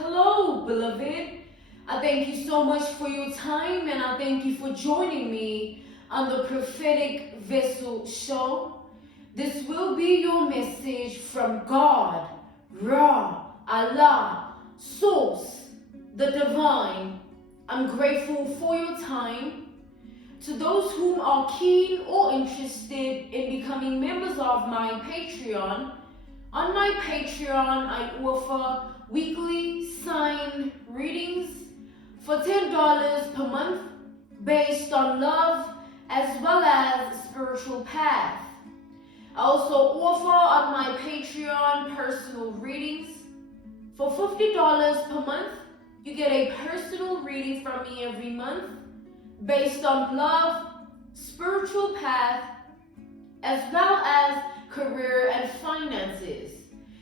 Hello, beloved. I thank you so much for your time and I thank you for joining me on the Prophetic Vessel Show. This will be your message from God, Ra, Allah, Source, the Divine. I'm grateful for your time. To those whom are keen or interested in becoming members of my Patreon, on my Patreon I offer weekly signed readings for $10 per month based on love as well as spiritual path. I also offer on my Patreon personal readings. For $50 per month, you get a personal reading from me every month based on love, spiritual path, as well as career and finances.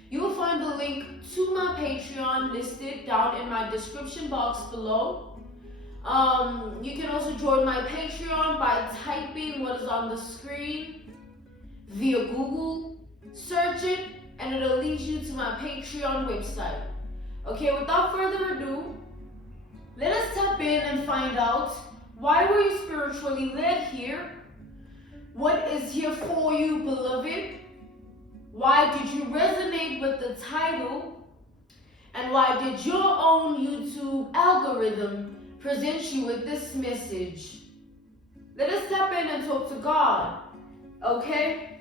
You will find the link to my Patreon listed down in my description box below. You can also join my Patreon by typing what is on the screen via Google, search it, and it'll lead you to my Patreon website. Okay, without further ado, let us tap in and find out, why were you spiritually led here? What is here for you, beloved? Why did you resonate with the title? And why did your own YouTube algorithm present you with this message? Let us tap in and talk to God, okay?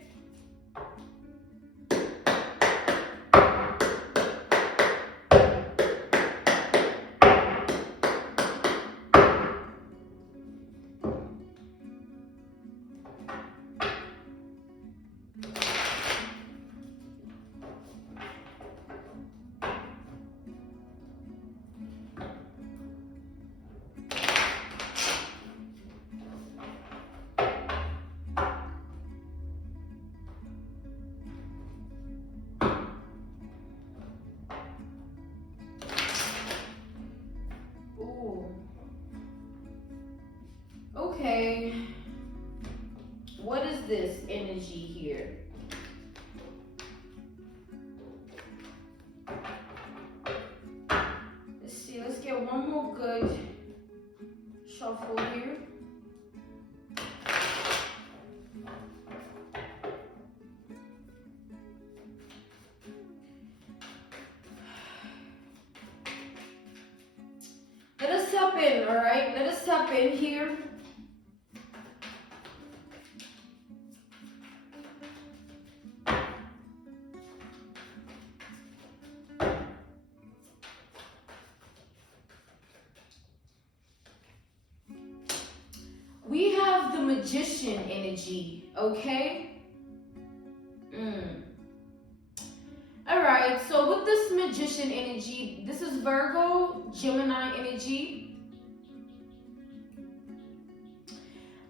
Okay, what is this energy here? Let's see, let's get one more good shuffle here. Let us tap in, all right? Let us tap in here. We have the Magician energy, okay? Alright, so with this Magician energy, this is Virgo, Gemini energy.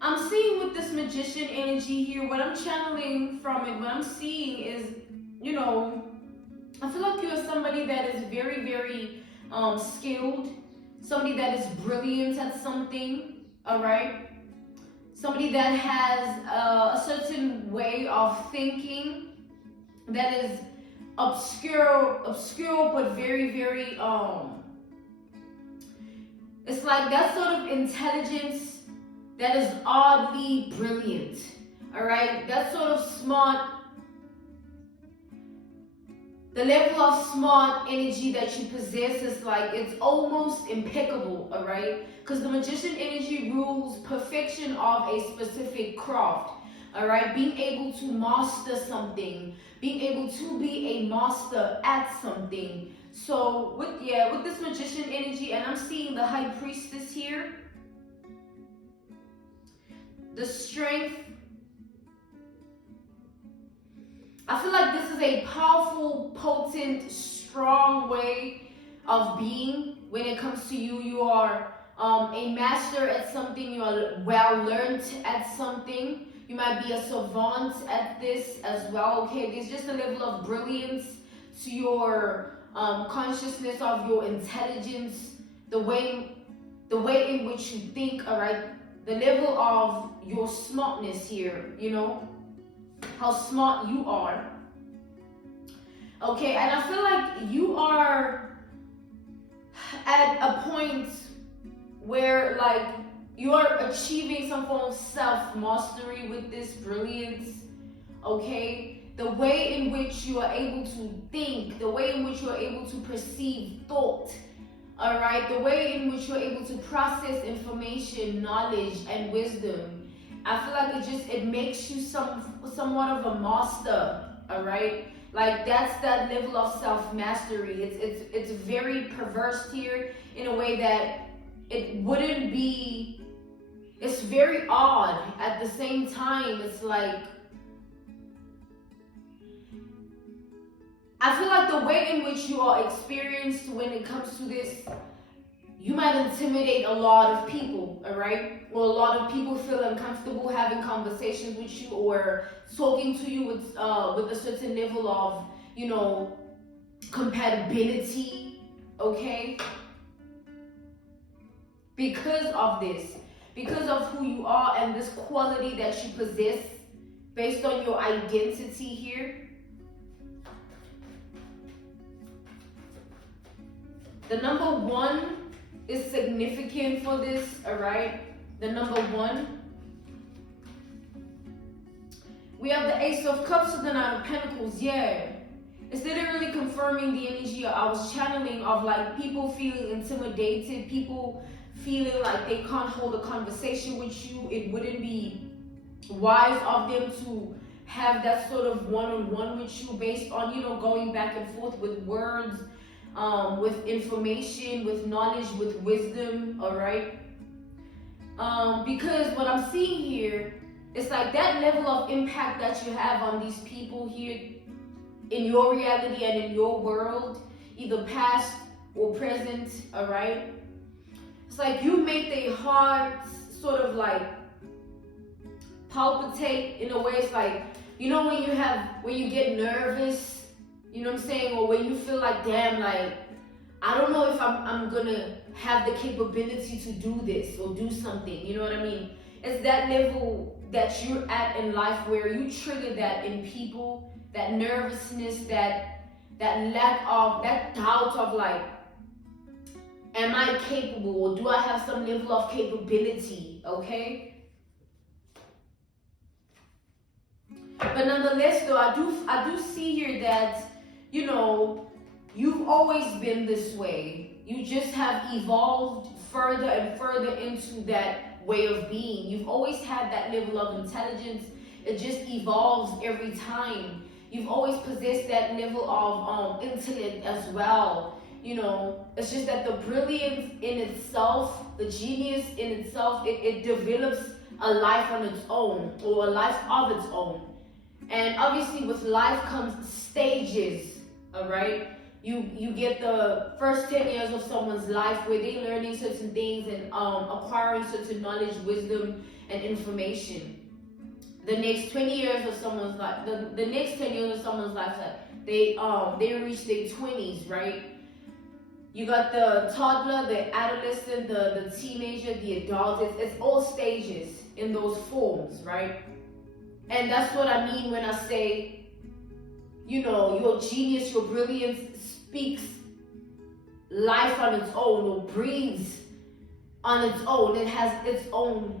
I'm seeing with this Magician energy here, what I'm channeling from it, what I'm seeing is, I feel like you're somebody that is very, very skilled, somebody that is brilliant at something, alright? Somebody that has a certain way of thinking that is obscure, but very, very, it's like that sort of intelligence that is oddly brilliant, all right? That sort of smart, the level of smart energy that you possess is like, it's almost impeccable, all right? Because the Magician energy rules perfection of a specific craft, all right? Being able to master something, being able to be a master at something. So with this Magician energy, and I'm seeing the High Priestess here, the strength. I feel like this is a powerful, potent, strong way of being. When it comes to you, you are a master at something, you are well learned at something. You might be a savant at this as well, okay? There's just a level of brilliance to your consciousness of your intelligence, the way in which you think, all right? The level of your smartness here, how smart you are. Okay, and I feel like you are at a point where like you're achieving some form of self-mastery with this brilliance, okay? The way in which you are able to think, the way in which you are able to perceive thought, all right? The way in which you're able to process information, knowledge, and wisdom. I feel like it makes you somewhat of a master, all right? Like that's that level of self-mastery. It's very perverse here in a way that it wouldn't be, it's very odd. At the same time, it's like, I feel like the way in which you are experienced when it comes to this, you might intimidate a lot of people, all right? Or a lot of people feel uncomfortable having conversations with you or talking to you with a certain level of, you know, compatibility, okay? Because of this, because of who you are and this quality that you possess based on your identity here. The number 1 is significant for this, all right? The number 1. We have the Ace of Cups with the Nine of Pentacles, yeah. It's literally confirming the energy I was channeling of like people feeling intimidated, people feeling like they can't hold a conversation with you. It wouldn't be wise of them to have that sort of one-on-one with you based on, you know, going back and forth with words, with information, with knowledge, with wisdom, all right? Because what I'm seeing here, it's like that level of impact that you have on these people here in your reality and in your world, either past or present, all right? It's like you make their hearts sort of like palpitate in a way. It's like, you know, when you get nervous, you know what I'm saying? Or when you feel like, damn, like, I don't know if I'm gonna have the capability to do this or do something, you know what I mean? It's that level that you're at in life where you trigger that in people, that nervousness, that lack of, that doubt of like, am I capable or do I have some level of capability, okay? But nonetheless though, I do see here that, you know, you've always been this way. You just have evolved further and further into that way of being. You've always had that level of intelligence. It just evolves every time. You've always possessed that level of intellect as well. You know, it's just that the brilliance in itself, the genius in itself, it develops a life on its own, or a life of its own. And obviously with life comes stages, all right? You get the first 10 years of someone's life where they're learning certain things and acquiring certain knowledge, wisdom, and information. The next 20 years of someone's life, the next 10 years of someone's life, they reach their 20s, right? You got the toddler, the adolescent, the teenager, the adult. It's all stages in those forms, right? And that's what I mean when I say, you know, your genius, your brilliance speaks life on its own, or breathes on its own. It has its own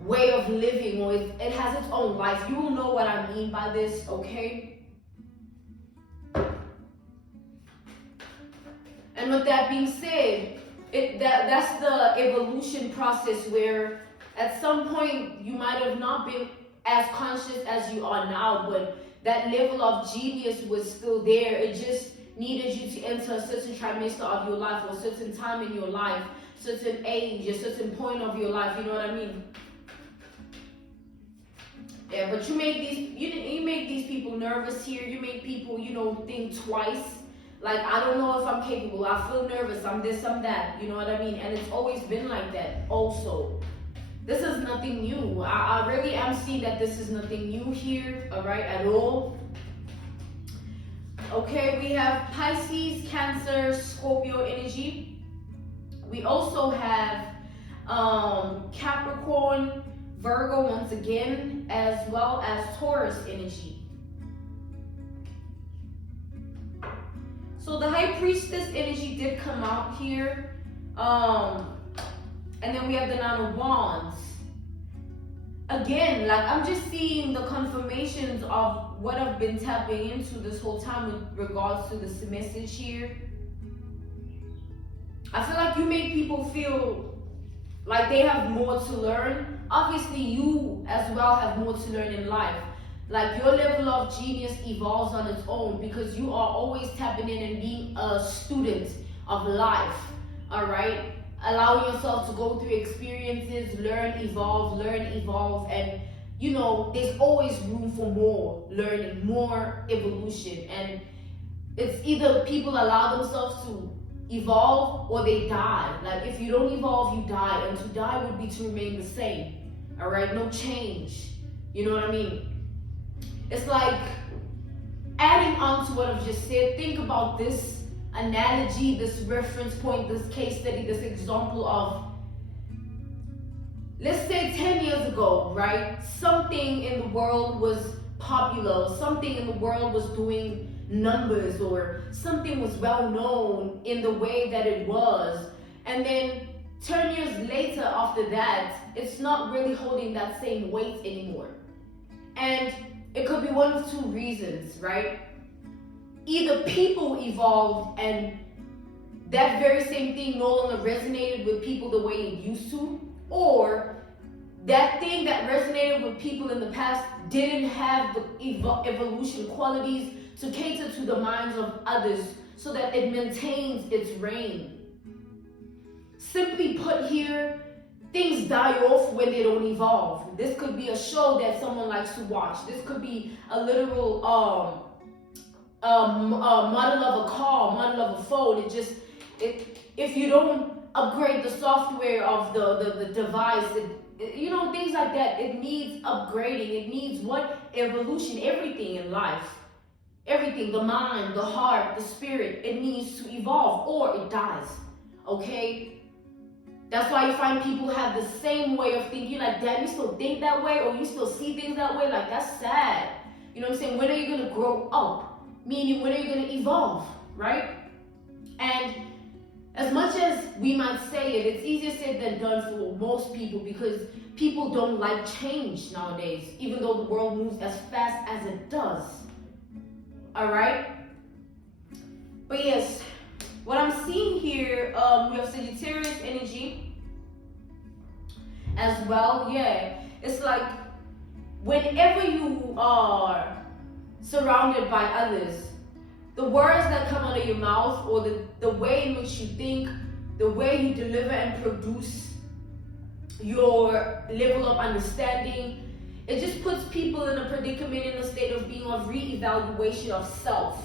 way of living, or it has its own life. You will know what I mean by this, okay? And with that being said, that's the evolution process where at some point you might have not been as conscious as you are now, but that level of genius was still there. It just needed you to enter a certain trimester of your life, or a certain time in your life, certain age, a certain point of your life, you know what I mean? Yeah, but you make these people nervous here. You make people, you know, think twice. Like, I don't know if I'm capable. I feel nervous. I'm this, I'm that. You know what I mean? And it's always been like that also. This is nothing new. I really am seeing that this is nothing new here, all right, at all. Okay, we have Pisces, Cancer, Scorpio energy. We also have Capricorn, Virgo once again, as well as Taurus energy. So the High Priestess energy did come out here. And then we have the Nine of Wands. Again, like I'm just seeing the confirmations of what I've been tapping into this whole time with regards to this message here. I feel like you make people feel like they have more to learn. Obviously, you as well have more to learn in life. Like your level of genius evolves on its own because you are always tapping in and being a student of life, all right? Allowing yourself to go through experiences, learn, evolve, and you know, there's always room for more learning, more evolution. And it's either people allow themselves to evolve or they die. Like if you don't evolve, you die. And to die would be to remain the same, all right? No change, you know what I mean? It's like adding on to what I've just said. Think about this analogy, this reference point, this case study, this example of, let's say 10 years ago, right? Something in the world was popular, something in the world was doing numbers, or something was well known in the way that it was. And then 10 years later after that, it's not really holding that same weight anymore. And it could be one of two reasons, right? Either people evolved and that very same thing no longer resonated with people the way it used to, or that thing that resonated with people in the past didn't have the evolution qualities to cater to the minds of others so that it maintains its reign. Simply put here, things die off when they don't evolve. This could be a show that someone likes to watch. This could be a literal model of a car, model of a phone. If you don't upgrade the software of the device, you know, things like that, it needs upgrading. It needs what? Evolution. Everything in life. Everything, the mind, the heart, the spirit, it needs to evolve or it dies, okay? That's why you find people have the same way of thinking. Like, damn, you still think that way, or you still see things that way? Like, that's sad. You know what I'm saying? When are you going to grow up? Meaning, when are you going to evolve, right? And as much as we might say it, it's easier said than done for most people because people don't like change nowadays, even though the world moves as fast as it does. All right? But yes, what I'm seeing here, we have Sagittarius energy as well. Yeah, it's like whenever you are surrounded by others, the words that come out of your mouth, or the way in which you think, the way you deliver and produce your level of understanding, it just puts people in a predicament, in a state of being of re-evaluation of self.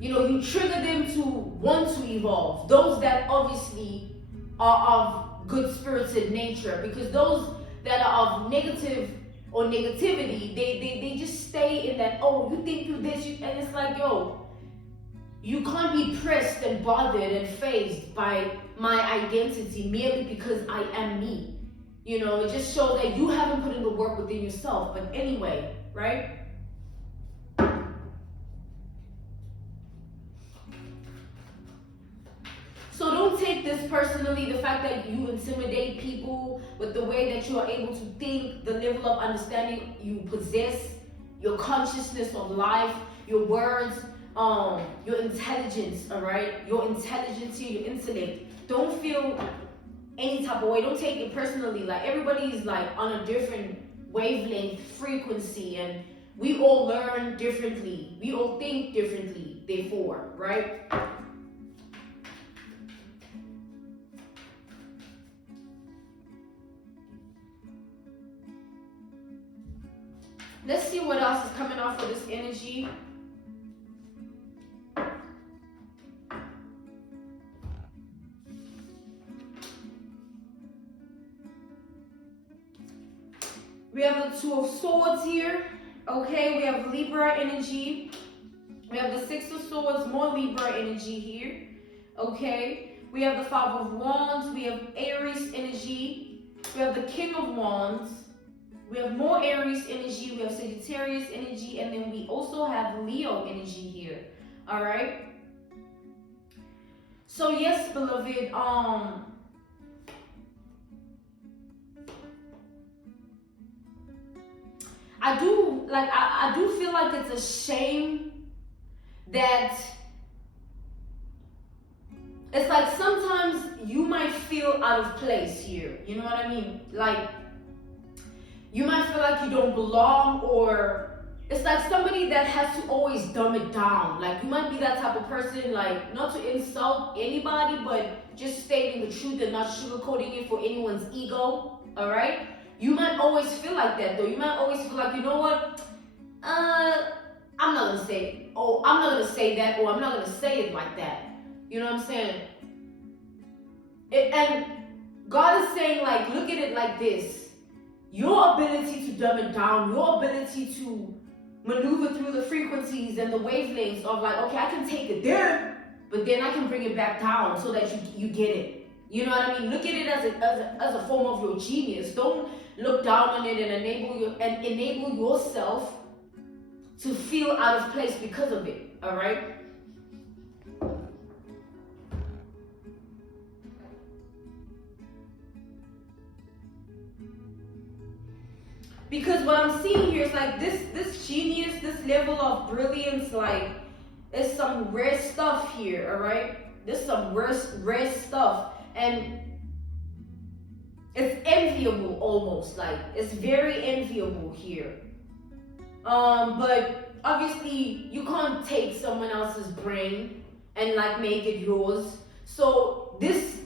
You know, you trigger them to want to evolve. Those that obviously are of good-spirited nature, because those that are of negative or negativity, they just stay in that, oh, you think you're this, and it's like, yo, you can't be pressed and bothered and fazed by my identity merely because I am me. You know, it just shows that you haven't put in the work within yourself. But anyway, right? So don't take this personally, the fact that you intimidate people with the way that you are able to think, the level of understanding you possess, your consciousness of life, your words, your intelligence, all right? Your intelligence here, your intellect. Don't feel any type of way. Don't take it personally. Like, everybody's like on a different wavelength, frequency, and we all learn differently. We all think differently, therefore, right? Let's see what else is coming off of this energy. We have the Two of Swords here. Okay, we have Libra energy. We have the Six of Swords, more Libra energy here. Okay, we have the Five of Wands. We have Aries energy. We have the King of Wands. We have more Aries energy. We have Sagittarius energy. And then we also have Leo energy here. All right. So yes, beloved, I do feel like it's a shame that it's like sometimes you might feel out of place here. You know what I mean? Like you might feel like you don't belong, or it's like somebody that has to always dumb it down. Like you might be that type of person, like not to insult anybody, but just stating the truth and not sugarcoating it for anyone's ego. All right? You might always feel like that though. You might always feel like, you know what? I'm not gonna say, oh, I'm not gonna say that, or I'm not gonna say it like that. You know what I'm saying? And God is saying, like, look at it like this. Your ability to dumb it down, your ability to maneuver through the frequencies and the wavelengths of like, okay, I can take it there, but then I can bring it back down so that you get it. You know what I mean? Look at it as a form of your genius. Don't look down on it and enable yourself to feel out of place because of it. All right? Because what I'm seeing here is like this genius, this level of brilliance, like there's some rare stuff here, all right? There's some rare stuff, and it's enviable almost, like it's very enviable here. But obviously you can't take someone else's brain and like make it yours. So this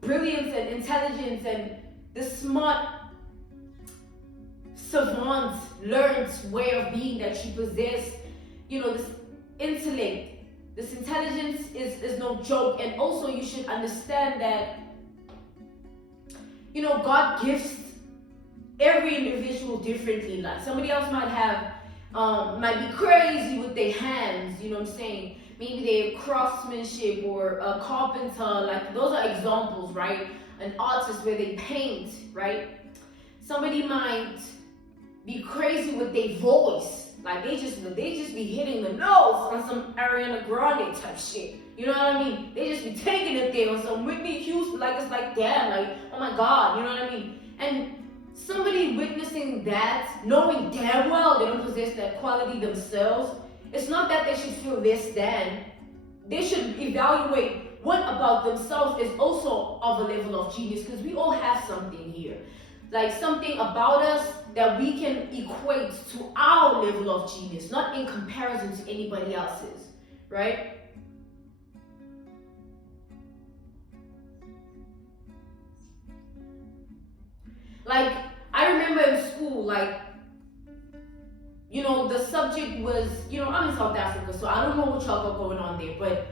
brilliance and intelligence and this smart savant, learned way of being that you possess, you know, this intellect, this intelligence is no joke. And also you should understand that, you know, God gifts every individual differently. Like somebody else might be crazy with their hands, you know what I'm saying? Maybe they're craftsmanship or a carpenter, like those are examples, right? An artist where they paint, right? Somebody might be crazy with their voice, like they just be hitting the notes on some Ariana Grande type shit. You know what I mean? They just be taking it there on some Whitney Houston, like it's like damn, like oh my God, you know what I mean? And somebody witnessing that, knowing damn well they don't possess that quality themselves, it's not that they should feel less than. They should evaluate what about themselves is also of a level of genius, because we all have something here. Like something about us that we can equate to our level of genius, not in comparison to anybody else's, right? Like, I remember in school, like, you know, the subject was, you know, I'm in South Africa, so I don't know what y'all got going on there, but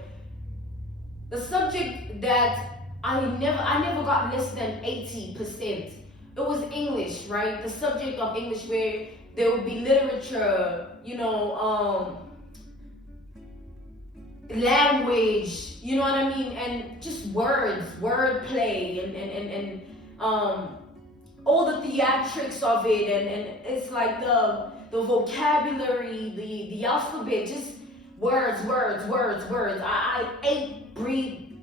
the subject that I never got less than 80%. It was English, right? The subject of English, where there would be literature, you know, language, you know what I mean? And just words, wordplay, and all the theatrics of it, and it's like the vocabulary, the alphabet, just words. I ate, breathed,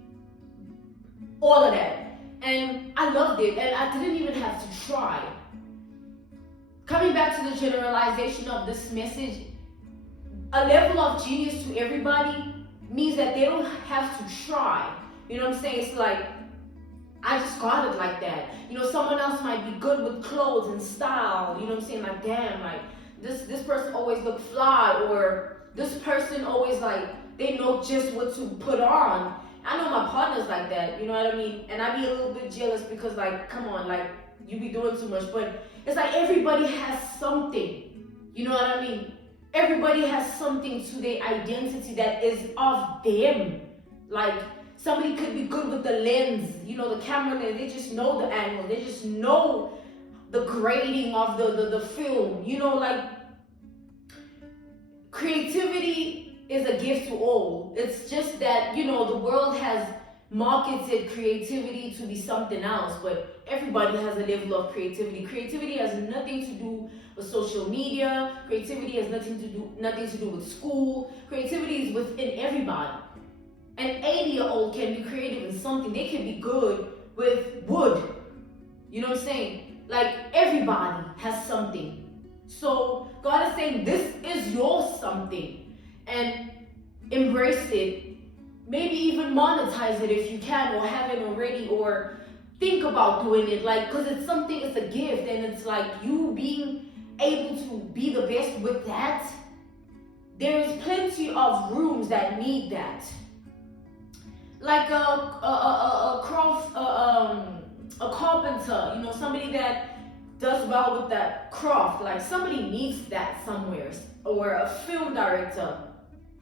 all of that. And I loved it, and I didn't even have to try. Coming back to the generalization of this message, a level of genius to everybody means that they don't have to try. You know what I'm saying? It's like, I just got it like that. You know, someone else might be good with clothes and style. You know what I'm saying? Like, damn, like, this person always look fly, or this person always, like, they know just what to put on. I know my partner's like that, you know what I mean? And I be a little bit jealous because, like, come on, like, you be doing too much. But it's like everybody has something, you know what I mean? Everybody has something to their identity that is of them. Like, somebody could be good with the lens, you know, the camera lens. They just know the angle. They just know the grading of the film. You know, like, creativity is a gift to all. It's just that, you know, the world has marketed creativity to be something else, but everybody has a level of creativity. Creativity has nothing to do with social media. Creativity has nothing to do with school. Creativity is within everybody. An 80-year-old can be creative in something. They can be good with wood. You know what I'm saying? Like, everybody has something. So God is saying, this is your something. And embrace it. Maybe even monetize it if you can, or have it already, or think about doing it. Like, because it's something, it's a gift, and it's like you being able to be the best with that. There is plenty of rooms that need that. Like a carpenter, you know, somebody that does well with that craft. Like, somebody needs that somewhere. Or a film director,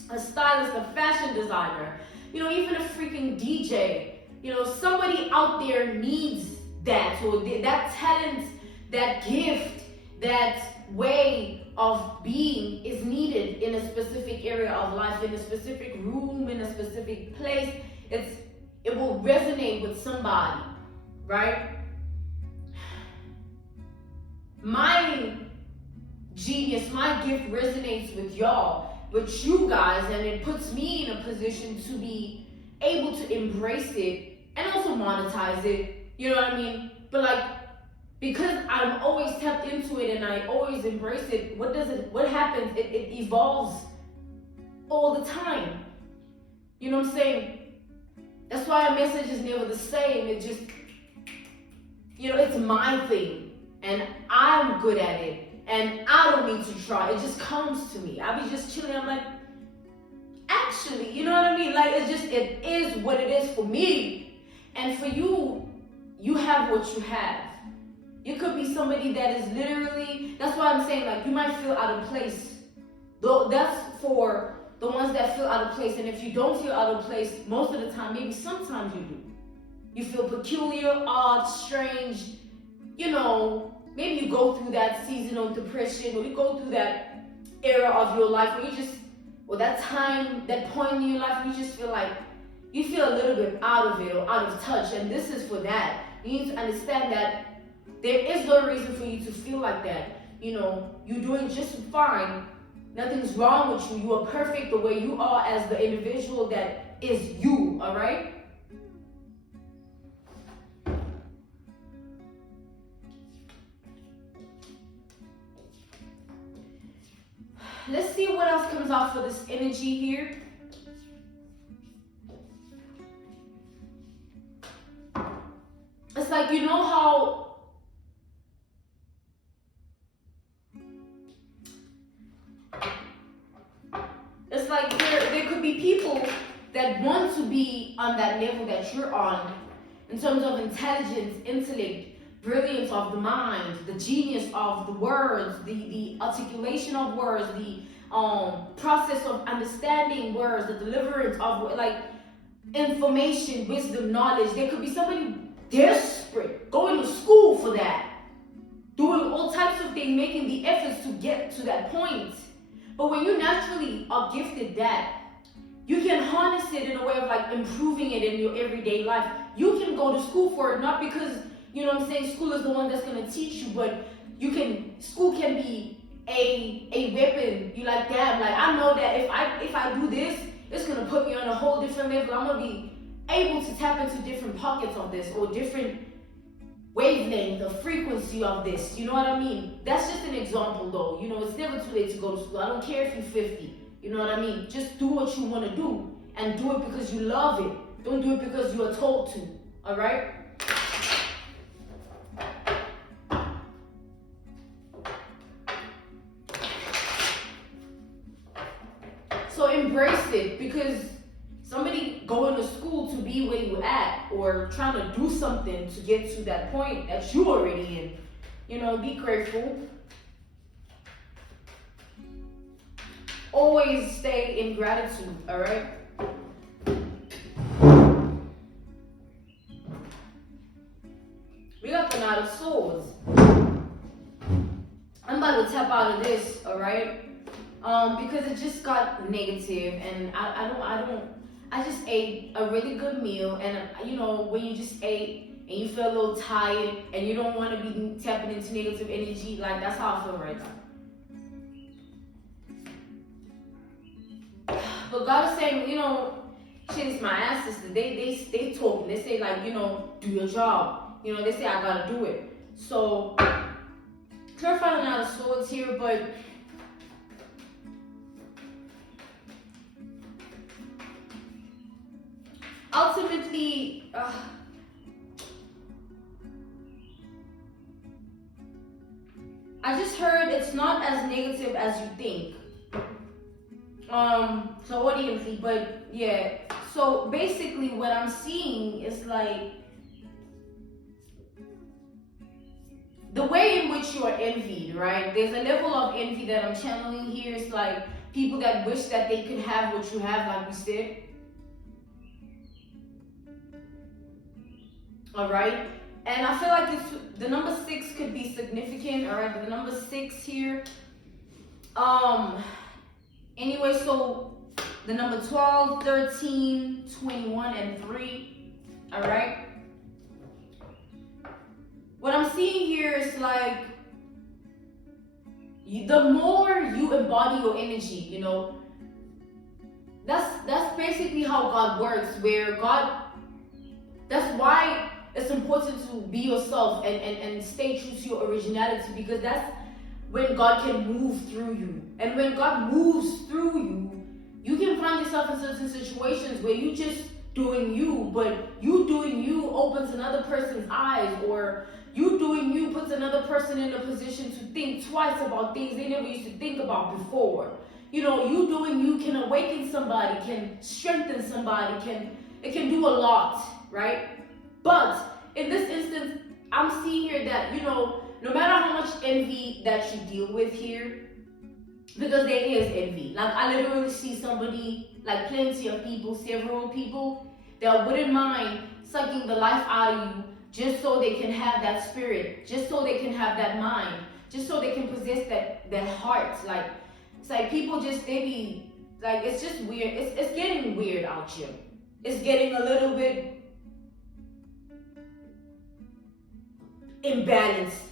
a stylist, a fashion designer, you know, even a freaking DJ. You know, somebody out there needs that, or that talent, that gift, that way of being is needed in a specific area of life, in a specific room, in a specific place. It will resonate with somebody, right? My genius, my gift resonates with y'all, with you guys, and it puts me in a position to be able to embrace it and also monetize it. You know what I mean? But like, because I'm always tapped into it and I always embrace it, what happens? It evolves all the time. You know what I'm saying? That's why a message is never the same. It just, you know, it's my thing and I'm good at it and I don't need to try. It just comes to me. I be just chilling. I'm like, actually, you know what I mean? Like, it is what it is for me. And for you, you have what you have. You could be somebody that is literally, that's why I'm saying, like, you might feel out of place. Though that's for the ones that feel out of place. And if you don't feel out of place, most of the time, maybe sometimes you do. You feel peculiar, odd, strange. You know, maybe you go through that season of depression, or you go through that era of your life where you just, or that time, that point in your life, you just feel like, you feel a little bit out of it or out of touch. And this is for that. You need to understand that there is no reason for you to feel like that. You know, you're doing just fine. Nothing's wrong with you. You are perfect the way you are as the individual that is you, all right? Let's see what else comes out for this energy here. It's like, you know how it's like there could be people that want to be on that level that you're on in terms of intelligence, intellect, brilliance of the mind, the genius of the words, the articulation of words, the process of understanding words, the deliverance of like information, wisdom, knowledge. There could be somebody desperate, going to school for that, doing all types of things, making the efforts to get to that point. But when you naturally are gifted that, you can harness it in a way of like improving it in your everyday life. You can go to school for it, not because, you know what I'm saying, school is the one that's going to teach you, but school can be a weapon. You like, damn, like I know that if I do this, it's going to put me on a whole different level. I'm going to be able to tap into different pockets of this, or different wavelength, the frequency of this. You know what I mean? That's just an example though. You know, it's never too late to go to school. I don't care if you're 50. You know what I mean? Just do what you want to do, and do it because you love it. Don't do it because you are told to. All right? So embrace it, because somebody going to school to be where you're at, or trying to do something to get to that point that you're already in. You know, be grateful. Always stay in gratitude, all right? We got the Knight of Swords. I'm about to tap out of this, all right? Because it just got negative, and I just ate a really good meal, and you know, when you just ate and you feel a little tired and you don't want to be tapping into negative energy, like that's how I feel right now. But God is saying, you know, shit, it's my ancestors. They told me. They say, like, you know, do your job. You know, they say I gotta do it. So clarifying out of swords here, but ultimately, I just heard it's not as negative as you think. So audiently, but yeah. So basically what I'm seeing is like the way in which you are envied, right? There's a level of envy that I'm channeling here. It's like people that wish that they could have what you have, like we said. All right. And I feel like the number 6 could be significant. All right. The number 6 here. Anyway, so the number 12, 13, 21, and 3. All right. What I'm seeing here is like the more you embody your energy, you know, that's basically how God works. That's why it's important to be yourself and stay true to your originality, because that's when God can move through you. And when God moves through you, you can find yourself in certain situations where you just doing you, but you doing you opens another person's eyes, or you doing you puts another person in a position to think twice about things they never used to think about before. You know, you doing you can awaken somebody, can strengthen somebody, it can do a lot, right? But in this instance, I'm seeing here that, you know, no matter how much envy that you deal with here, because there is envy. Like, I literally see somebody, like plenty of people, several people, that wouldn't mind sucking the life out of you just so they can have that spirit, just so they can have that mind, just so they can possess that heart. Like, it's like people just, they be, like, it's just weird. It's getting weird out here. It's getting a little bit imbalanced.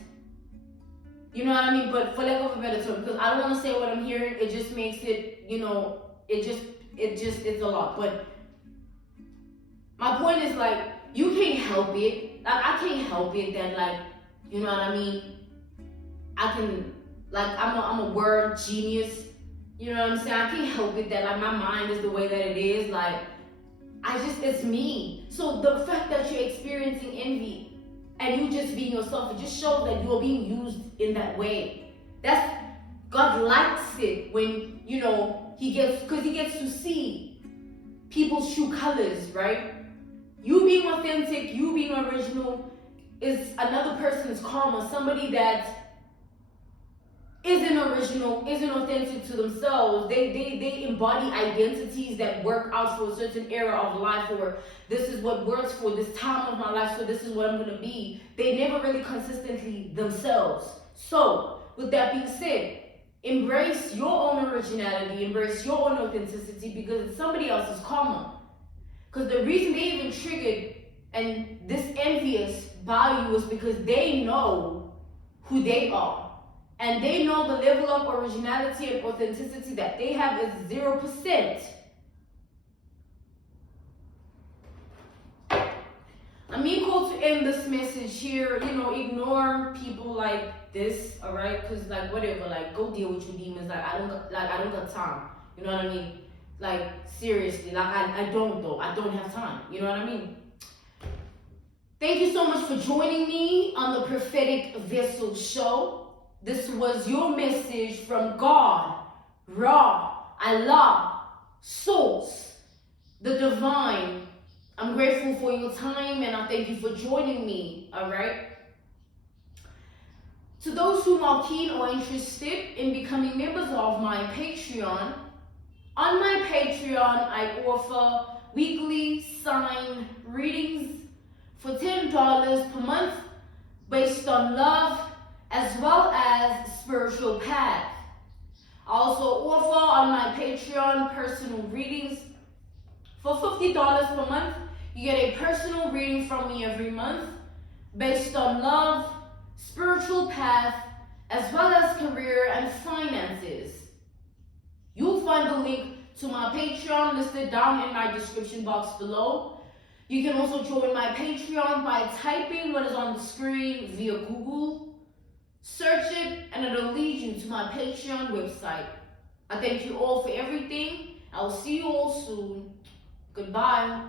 You know what I mean? But for lack of a better term, because I don't want to say what I'm hearing, it just makes it, you know, it's a lot. But my point is, like, you can't help it. Like, I can't help it that, like, you know what I mean? I can, like, I'm a word genius. You know what I'm saying? I can't help it that, like, my mind is the way that it is. Like, it's me. So the fact that you're experiencing envy and you just being yourself, it just shows that you're being used in that way. God likes it when, you know, because he gets to see people's true colors, right? You being authentic, you being original is another person's karma. Somebody that isn't original, isn't authentic to themselves. They embody identities that work out for a certain era of life, or this is what works for this time of my life, so this is what I'm going to be. They never really consistently themselves. So, with that being said, embrace your own originality, embrace your own authenticity, because it's somebody else's karma. Because the reason they even triggered and this envious by you is because they know who they are. And they know the level of originality and authenticity that they have is 0%. I'm equal to end this message here. You know, ignore people like this, all right? Because, like, whatever, like, go deal with your demons. Like, I don't got time. You know what I mean? Like, seriously, like, I don't, though. I don't have time. You know what I mean? Thank you so much for joining me on the Prophetic Vessel Show. This was your message from God, Ra, Allah, Source, the Divine. I'm grateful for your time and I thank you for joining me, all right? To those who are keen or interested in becoming members of my Patreon, on my Patreon, I offer weekly sign readings for $10 per month based on love, as well as spiritual path. I also offer on my Patreon personal readings for $50 per month. You get a personal reading from me every month based on love, spiritual path, as well as career and finances. You'll find the link to my Patreon listed down in my description box below. You can also join my Patreon by typing what is on the screen via Google. Search it and it'll lead you to my Patreon website. I thank you all for everything. I will see you all soon. Goodbye.